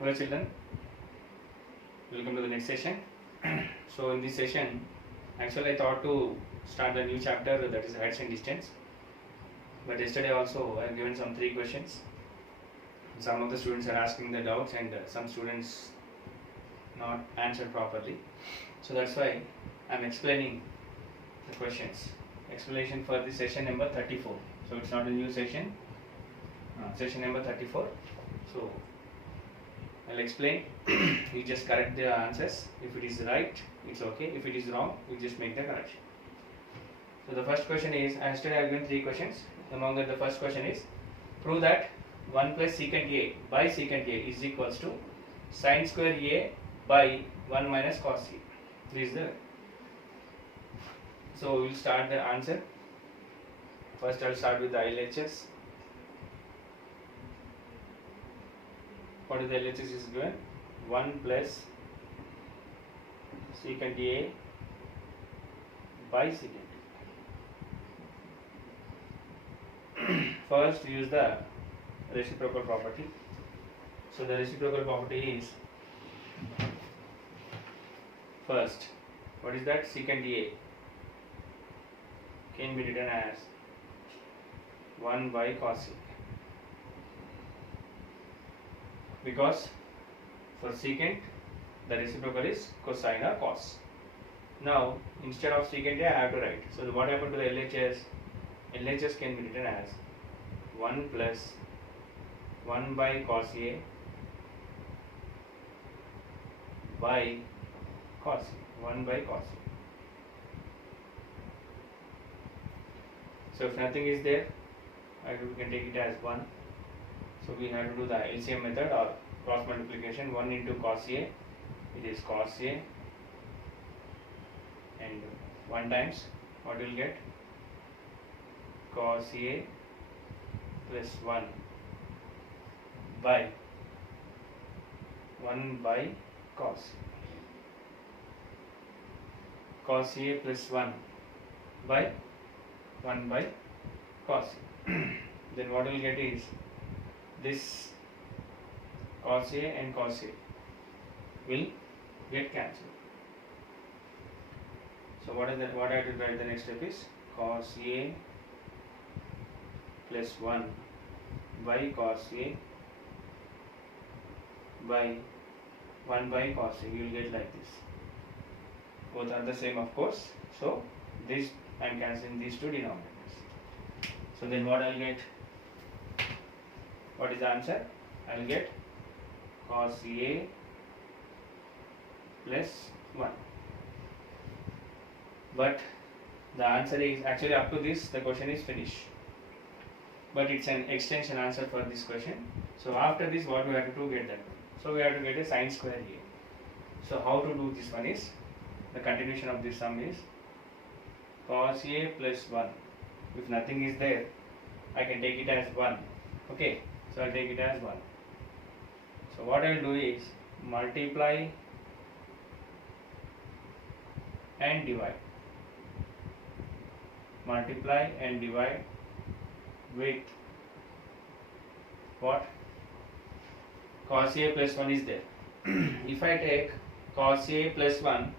Hello children, welcome to the next session. So in this session, actually I thought to start the new chapter, that is heights and distance. But yesterday also I have given some 3 questions. Some of the students are asking the doubts and some students not answered properly. So that's why I am explaining the questions. Explanation for the session number 34. So it's not a new session, session number 34. So I'll explain. You just correct the answers. If it is right, it's okay. If it is wrong, you just make the correction. So the first question is, yesterday I have given 3 questions. Among that, the first question is, prove that 1 plus secant A by secant A is equals to sin square A by 1 minus cos A. This is the. So we will start the answer. First I will start with the LHS. What is the LHS is given? 1 plus secant A by secant. First use the reciprocal property. So the reciprocal property is, first, what is that? Secant A can be written as 1 by cos A, because for secant the reciprocal is cosine or cos. Now instead of secant A I have to write. So what happened to the LHS? LHS can be written as 1 plus 1 by cos A by cos A, 1 by cos A. So if nothing is there, we can take it as 1. So we have to do the LCM method or cross multiplication. 1 into cos A, it is cos A, and 1 times what we will get? Cos A plus 1 by 1 by cos. Cos A plus 1 by 1 by cos. Then what we will get is this cos A and cos A will get cancelled. So what is that? What I have to write the next step is cos A plus 1 by cos A by 1 by cos A. You will get like this. Both are the same, of course. So this I am cancelling these two denominators. So then what I will get? What is the answer? I will get cos A plus 1. But the answer is actually up to this, the question is finished. But it's an extension answer for this question. So after this, what we have to do to get that? So we have to get a sin square A. So how to do this one is, the continuation of this sum is cos A plus 1. If nothing is there, I can take it as 1. Okay, so I'll take it as 1. So what I'll do is multiply and divide. Multiply and divide with what? Cos A plus 1 is there. If I take cos A plus 1,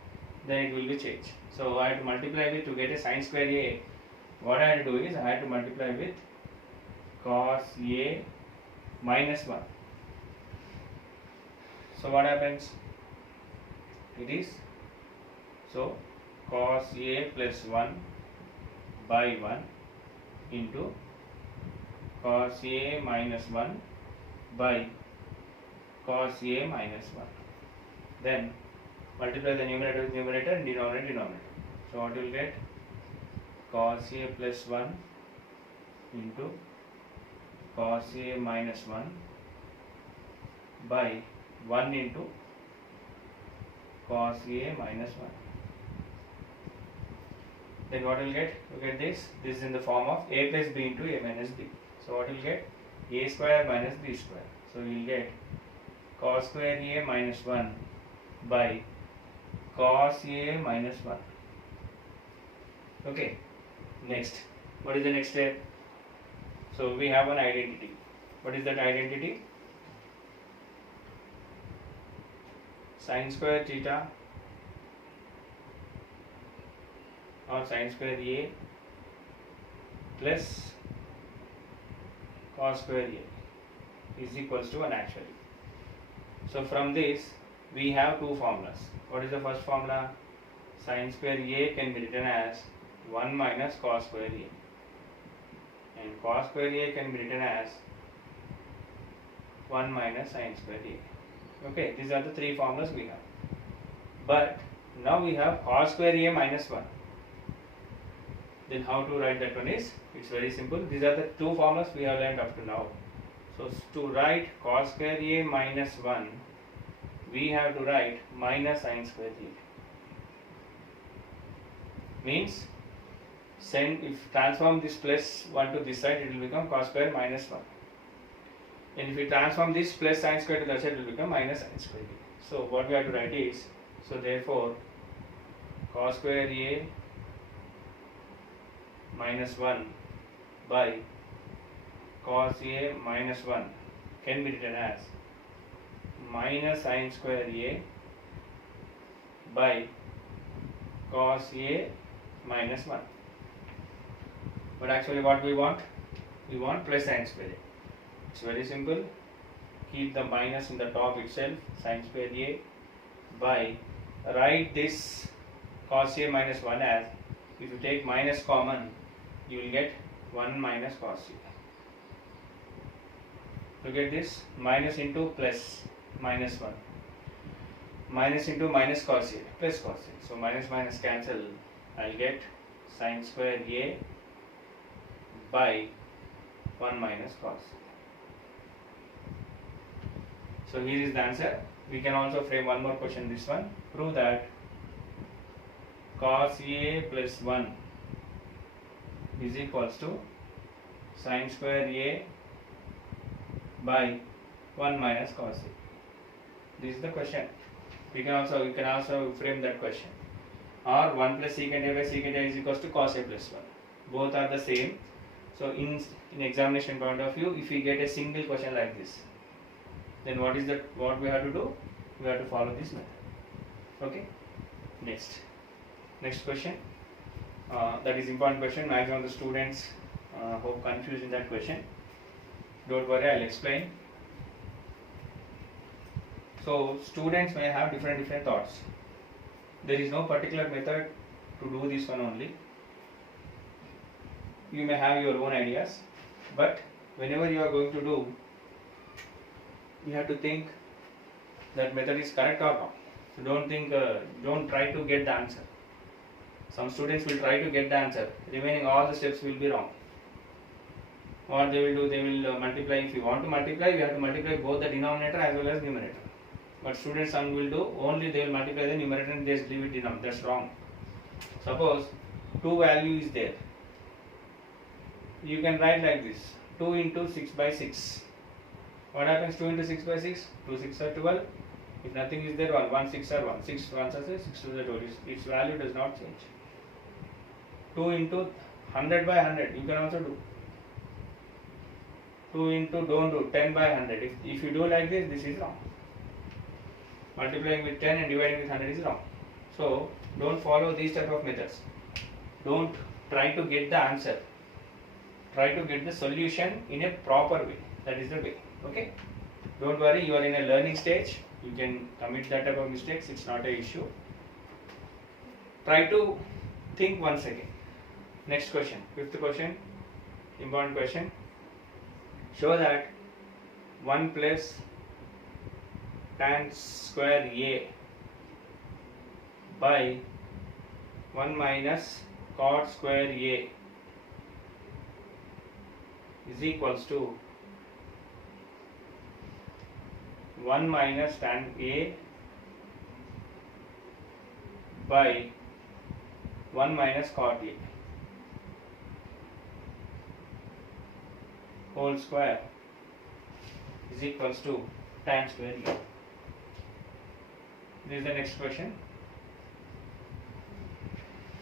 then it will be changed. So I have to multiply with, to get a sin square A. What I have to do is I have to multiply with cos A minus 1. So what happens? It is, so cos A plus 1 by 1 into cos A minus 1 by cos A minus 1. Then multiply the numerator with numerator and denominator denominator. So what you will get? Cos A plus 1 into cos A minus 1 by 1 into cos A minus 1. Then what you will get? You get this. This is in the form of A plus B into A minus B. So what you will get? A square minus B square. So you will get cos square A minus 1 by cos A minus 1. Okay. Next. What is the next step? So we have an identity. What is that identity? sin square theta or sin square A plus cos square A is equals to 1 actually. So from this we have two formulas. What is the first formula? Sin square A can be written as 1 minus cos square A, and cos square A can be written as 1 minus sin square A. Okay, these are the three formulas we have. But now we have cos square A minus 1. Then how to write that one is, it's very simple. These are the two formulas we have learned up to now. So to write cos square A minus 1, we have to write minus sin square A. Means if transform this plus 1 to this side, it will become cos square minus 1. And if we transform this plus sin square to that side, it will become minus sin square A. So what we have to write is, so therefore cos square A minus 1 by cos A minus 1 can be written as minus sin square A by cos A minus 1. But actually what we want? We want plus sin square A. It's very simple. Keep the minus in the top itself, sin square A, by write this cos A minus 1 as, if you take minus common, you will get 1 minus cos A. To get this, minus into plus minus 1. Minus into minus cos A, plus cos A. So minus minus cancel, I'll get sin square A by 1 minus cos A. So here is the answer. We can also frame one more question, this one. Prove that cos A plus 1 is equals to sin square A by 1 minus cos A. This is the question. You can also frame that question. Or 1 plus secant A by secant A is equals to cos A plus 1. Both are the same. So in examination point of view, if we get a single question like this, then what we have to do? We have to follow this method. Okay. Next question. That is important question. Maximum of the students hope confused in that question. Don't worry, I'll explain. So students may have different thoughts. There is no particular method to do this one only. You may have your own ideas, but whenever you are going to do, you have to think that method is correct or wrong. So don't try to get the answer. Some students will try to get the answer, remaining all the steps will be wrong. What they will do, they will multiply. If you want to multiply, you have to multiply both the denominator as well as numerator. But students, some will do only they will multiply the numerator and just leave it denominator. That's wrong. Suppose 2 value is there. You can write like this: 2 into 6 by 6. What happens? 2 into 6 by 6? 2 6 are 12. If nothing is there, 1 1 6 are 1. 6 1s are 6, 6 2s are 12. Its value does not change. 2 into 100 by 100. You can also do. 2 into, don't do 10 by 100. If you do like this, this is wrong. Multiplying with 10 and dividing with 100 is wrong. So don't follow these type of methods. Don't try to get the answer. Try to get the solution in a proper way. That is the way. Okay? Don't worry, you are in a learning stage. You can commit that type of mistakes. It's not an issue. Try to think once again. Next question. Fifth question. Important question. Show that 1 plus tan square A by 1 minus cot square A is equals to 1 minus tan A by 1 minus cot A whole square is equals to tan square A. This is the next question.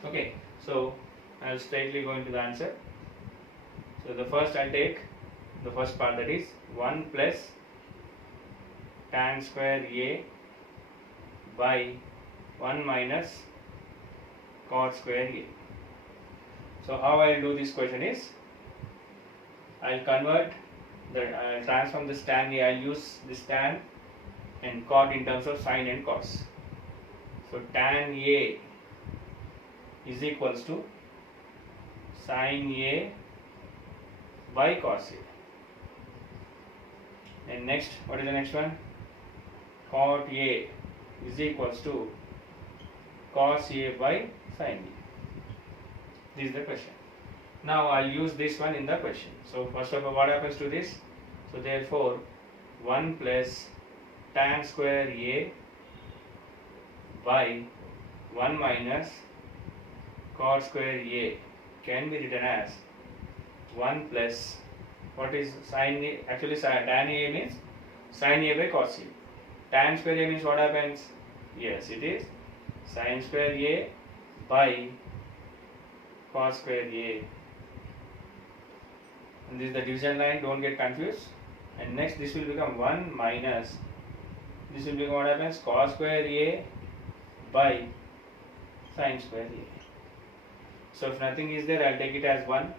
Okay, so I will straightly go into the answer. So the first I'll take the first part, that is 1 plus tan square A by 1 minus cot square A. So how I will do this question is, I will convert I'll transform this tan A, I will use this tan and cot in terms of sine and cos. So tan A is equals to sine A by cos A. And next, what is the next one? Cot A is equals to cos A by sin A. This is the question. Now I'll use this one in the question. So first of all, what happens to this? So therefore 1 plus tan square A by 1 minus cot square A can be written as 1 plus, what is sin A? Actually tan A means sin A by cos A. Tan square A means what happens? Yes, it is sin square A by cos square A. And this is the division line, don't get confused. And next this will become 1 minus, this will become what happens? Cos square A by sin square A. So if nothing is there, I'll take it as 1.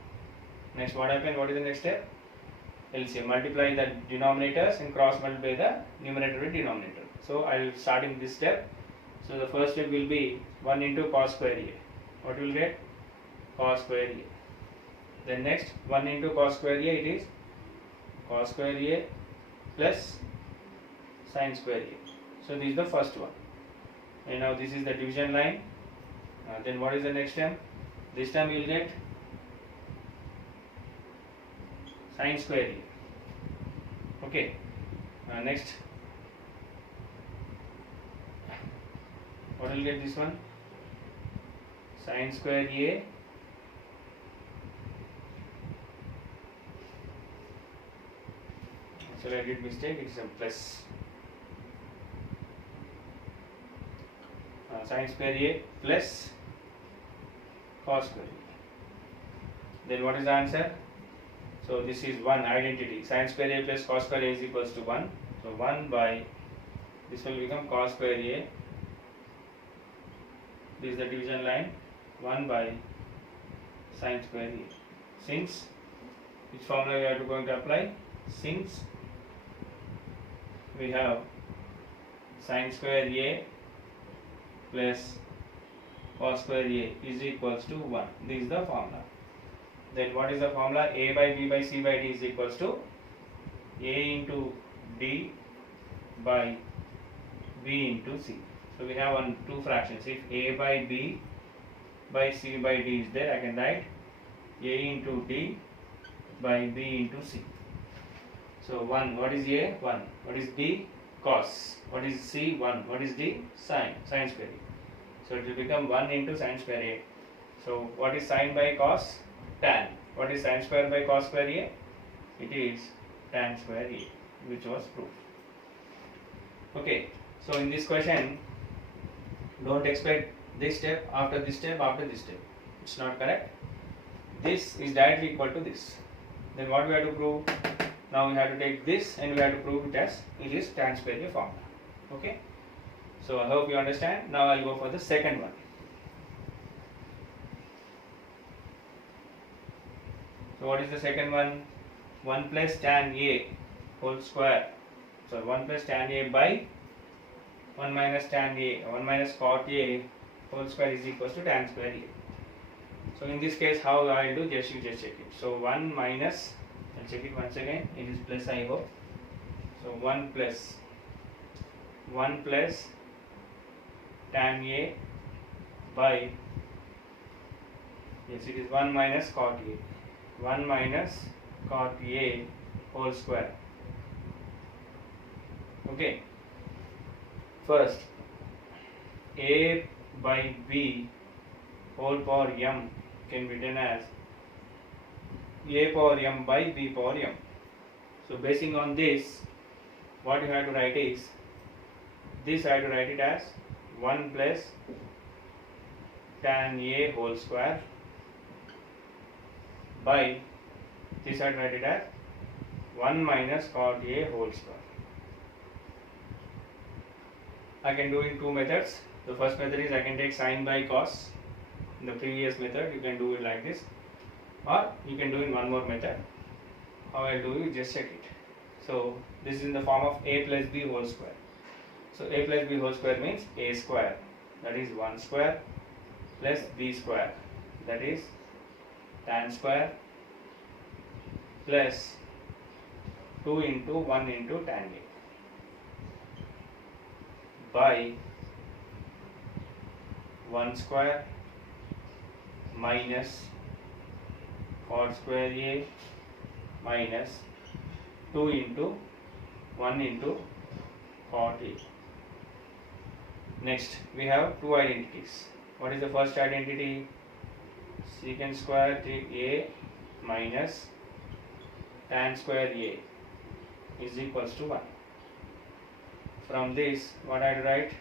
Next what happens? What is the next step? LCM, multiply the denominators and cross multiply the numerator with denominator. So I will start in this step. So the first step will be 1 into cos square A. What will get? Cos square A. Then next 1 into cos square A, it is cos square A plus sin square A. So this is the first one. And now this is the division line. Then what is the next term? This time you will get sin square A. Okay. Next, what will get this one? Sin square A actually I did mistake, it's a plus sin square A plus cos square A. Then what is the answer? So this is 1 identity, sin square A plus cos square A is equals to 1. So 1 by, this will become cos square A, this is the division line, 1 by sin square A. Since, which formula we are going to apply? Since we have sin square A plus cos square A is equals to 1. This is the formula. Then what is the formula? A by B by C by D is equals to A into D by B into C. So we have two fractions. If A by B by C by D is there, I can write A into D by B into C. So 1, what is A? 1. What is B? Cos. What is C? 1. What is D? Sin. Sin square A. So it will become 1 into sin square A. So what is sin by cos? Tan. What is sin square by cos square A? It is tan square A, which was proved. Okay. So in this question, don't expect this step, after this step, after this step. It's not correct. This is directly equal to this. Then what we have to prove? Now we have to take this and we have to prove it as it is tan square A formula. Okay. So I hope you understand. Now I'll go for the second one. So what is the second one? 1 plus tan A whole square. So 1 plus tan A by 1 minus tan A, 1 minus cot A whole square is equals to tan square A. So in this case, how I will do? You just check it. So 1 minus, I'll check it once again. It is plus, I hope. So 1 plus tan A by, yes, it is 1 minus cot A. 1 minus cot A whole square. Okay. First, A by B whole power m can be written as A power m by B power m. So basing on this, what you have to write is, this I have to write it as 1 plus tan A whole square by, this I have to write it as 1 minus cot A whole square. I can do in two methods. The first method is I can take sine by cos. In the previous method you can do it like this, or you can do in one more method. How I'll do it, just check it. So this is in the form of a plus b whole square. So a plus b whole square means a square, that is 1 square, plus b square, that is tan square, plus 2 into 1 into tan a, by 1 square minus cot square a minus 2 into 1 into cot a. Next we have two identities. What is the first identity? Secant square a minus tan square a is equals to 1. From this, what I write?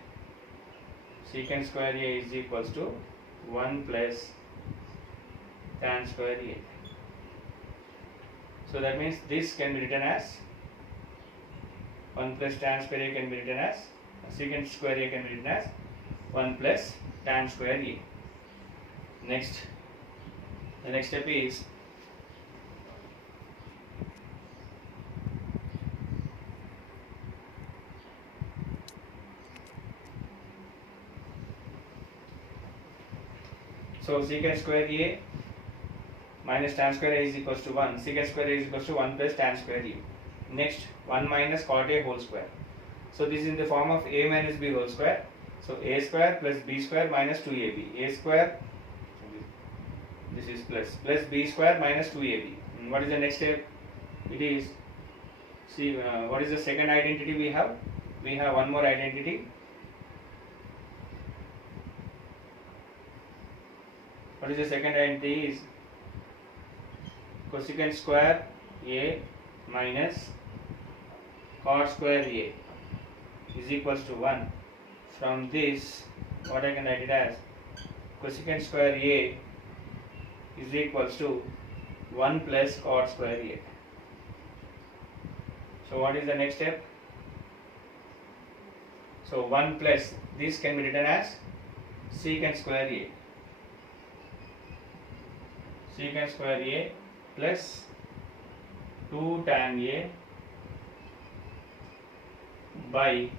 Secant square a is equals to 1 plus tan square a. So that means this can be written as 1 plus tan square a can be written as secant square a can be written as 1 plus tan square a. Next, the next step is so secant square a minus tan square a is equals to 1. Secant square a is equals to 1 plus tan square a. Next, 1 minus cot a whole square. So this is in the form of a minus b whole square. So a square plus b square minus 2ab. A square, this is plus b square minus 2ab. And what is the next step? It is, see, what is the second identity we have? We have one more identity. What is the second identity? Is cosecant square a minus cot square a is equals to 1. From this, what I can write it as? Cosecant square a is equals to 1 plus cot square a. So what is the next step? So 1 plus, this can be written as secant square a. Secant square a plus 2 tan a by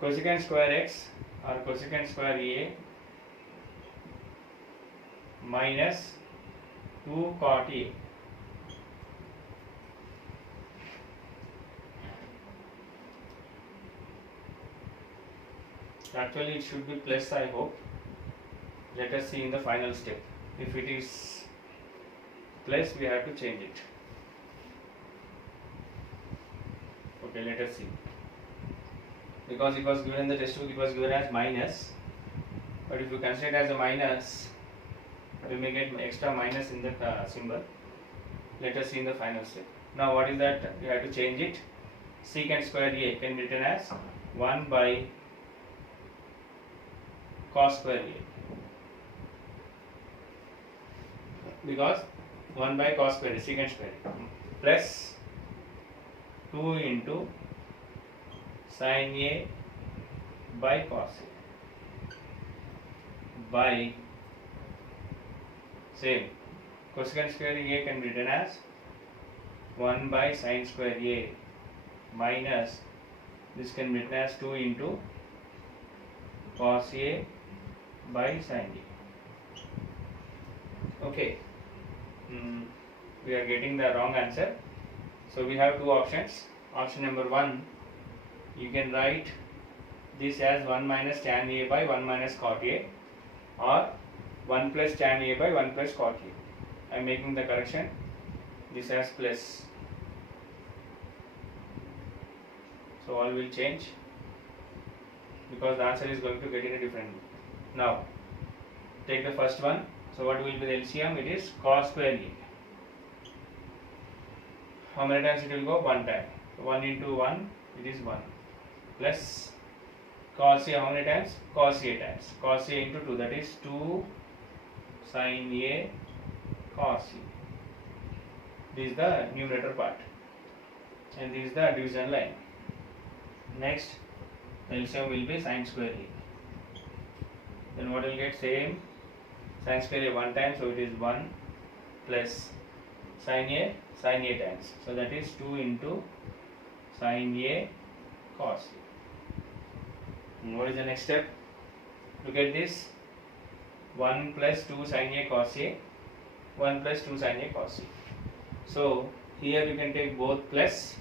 cosecant square x or cosecant square a minus 2 cot a. Actually it should be plus, I hope. Let us see in the final step. If it is plus, we have to change it. Okay, let us see. Because it was given in the textbook, it was given as minus. But if you consider it as a minus, we may get extra minus in the symbol. Let us see in the final step. Now what is that? You have to change it. Secant square a can be written as 1 by cos square a. Because 1 by cos square, secant square, plus 2 into sin a by cos a by same cosecant square a can be written as 1 by sin square a minus this can be written as 2 into cos a by sin a. Okay. We are getting the wrong answer. So we have two options. Option number 1, you can write this as 1 minus tan a by 1 minus cot a, or 1 plus tan a by 1 plus cot a. I am making the correction. This as plus. So all will change because the answer is going to get in a different way. Now take the first one. So what will be the LCM? It is cos square a. How many times it will go? 1 time. 1 into 1, it is 1. Plus cos a, how many times? Cos a times. Cos a into 2, that is 2 sin a cos a. This is the numerator part. And this is the division line. Next, the LCM will be sin square A. Then what will get? Same sin square A one time, so it is 1 plus sin A times. So that is 2 into sin A cos A. And what is the next step? Look at this. 1 plus 2 sin A cos A, 1 plus 2 sin A cos A. So here you can take both plus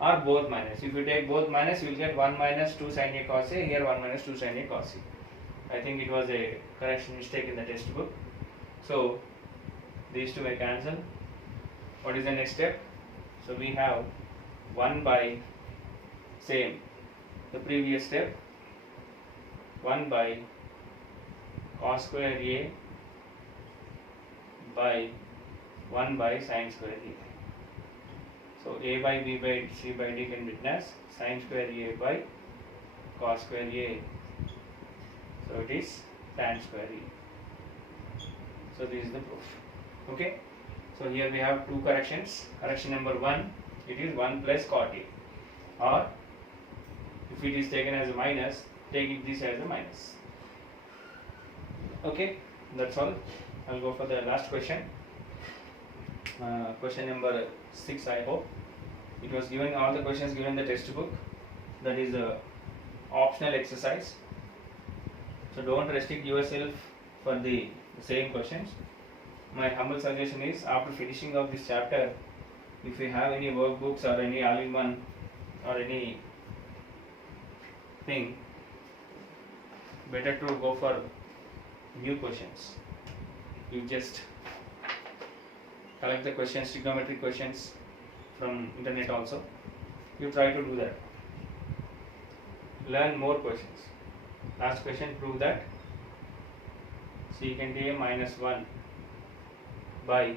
or both minus. If you take both minus, you will get 1 minus 2 sin A cos A, here 1 minus 2 sin A cos A. I think it was a correction mistake in the textbook. So these two may cancel. What is the next step? So we have 1 by same, the previous step, 1 by cos square A by 1 by sin square A. So A by B by C by D can be written as sin square A by cos square A. So it is tan square A. So this is the proof. Okay. So here we have two corrections. Correction number 1, it is 1 plus cot A. Or if it is taken as a minus, take this as a minus. Okay, that's all. I'll go for the last question. Question number 6, I hope. It was given, all the questions given in the textbook. That is a optional exercise. So don't restrict yourself for the same questions. My humble suggestion is, after finishing of this chapter, if you have any workbooks or any all-in-one or any thing, better to go for new questions. You just collect the questions, trigonometric questions from internet also. You try to do that. Learn more questions. Last question, prove that secant A minus 1 by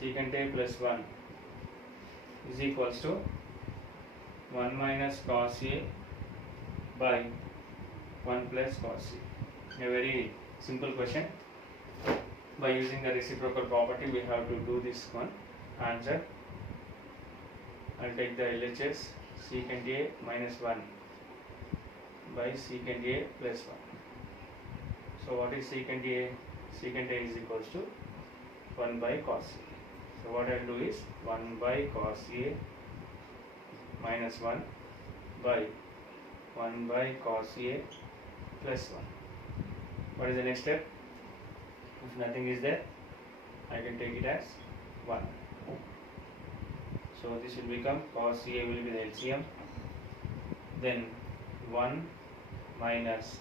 secant A plus 1 is equals to 1 minus cos A by 1 plus cos A. A very simple question. By using the reciprocal property, we have to do this one. Answer. I'll take the LHS, secant A minus 1 by secant A plus 1. So what is secant A? Secant A is equals to 1 by cos A. So what I'll do is 1 by cos A minus 1 by 1 by cos A plus 1. What is the next step? If nothing is there, I can take it as 1. So this will become cos A will be the LCM. Then 1 minus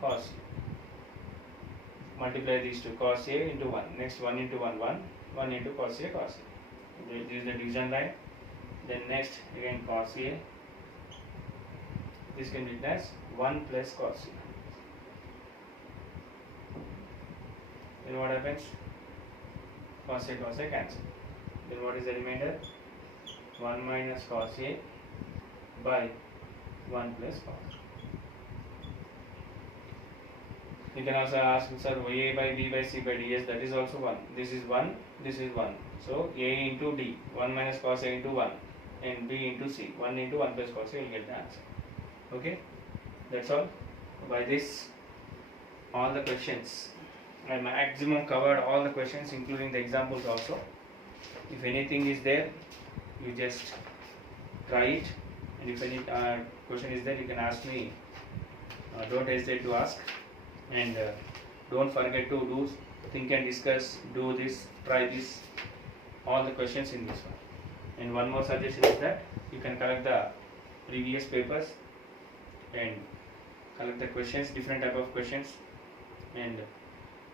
cos A. Multiply these two, cos A into 1. Next 1 into 1, 1. 1 into cos A, cos A. This is the division line. Then next again cos A. This can be written as 1 plus cos A. Then what happens? Cos A cancel. Then what is the remainder? 1 minus cos A by 1 plus cos. You can also ask, sir, A by B by C by D. Yes, that is also 1. This is 1, this is 1. So A into D, 1 minus cos A into 1, and B into C, 1 into 1 plus cos A, you will get the answer. Okay, that's all. By this, all the questions, I maximum covered all the questions, including the examples also. If anything is there, you just try it, and if any question is there, you can ask me. Don't hesitate to ask, and don't forget to do, think and discuss, do this, try this, all the questions in this one. And one more suggestion is that you can collect the previous papers and collect the questions, different type of questions, and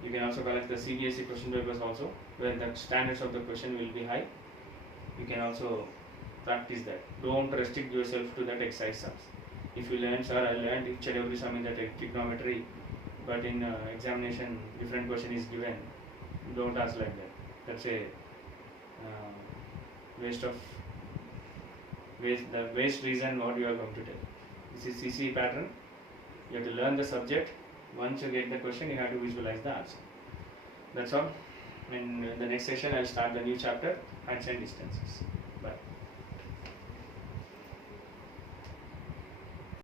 you can also collect the CBSE question papers also, where the standards of the question will be high. You can also practice that. Don't restrict yourself to that exercise sums. If you learn, sir, I learned each and every sum in the trigonometry, but in examination different question is given, don't ask like that. That's a waste reason what you are going to tell. This is CC pattern. You have to learn the subject. Once you get the question, you have to visualize the answer. That's all. In the next session, I will start the new chapter, heights and distances.